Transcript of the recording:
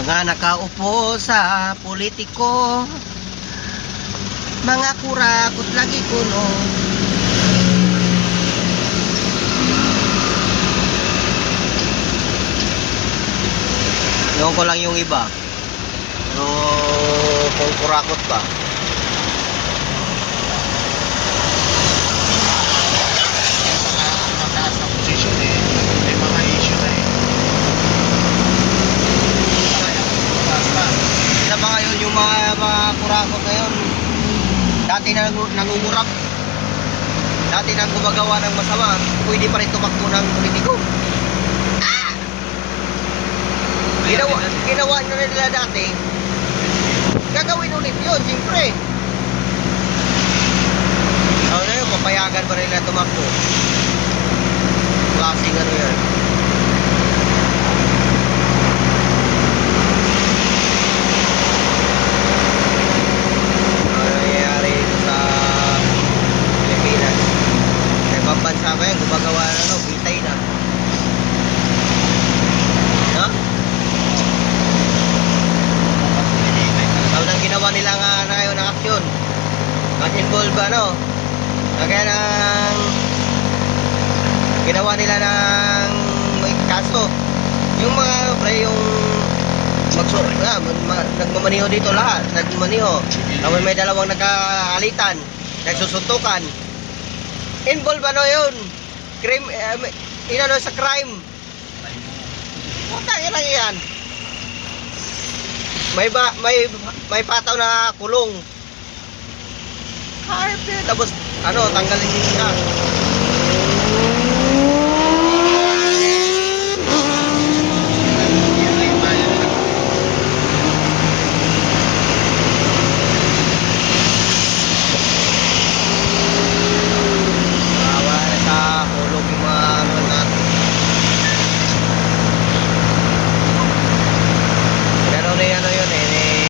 Mga nakaupo sa politiko, mga kurakot lagi kuno. Noon ko lang yung iba. No, kung kurakot ba? Mataas na posisyon eh. May mga issue na eh. Basta. Sila ba ngayon yung mga kurakot ngayon? Dati nangungurap. Dati nang gumagawa ng masama, pwede pa rin tumakbo ng politiko. Ginawa na nila dati, gagawin ulit yun, siyempre. Ano yun, papayagan pa rin nila tumakbo. Klaseng ano yan. Ano nangyayari sa Pilipinas? Sa ibang bansa ba yan, gumagawa na ano, bitay na. No? Ang ginawa nila nga na ngayon ng aksyon, mag-involve ano, kagaya ng ginawa nila ng may kaso, yung mga pre, yung nagmamaniho dito lahat, nagmamaniho, tapos may dalawang nagkaalitan, nagsusuntukan, involve ano yun, crime, inano sa crime, putang ina yan. May pataw na kulong. Tapos ano, tanggalin niya.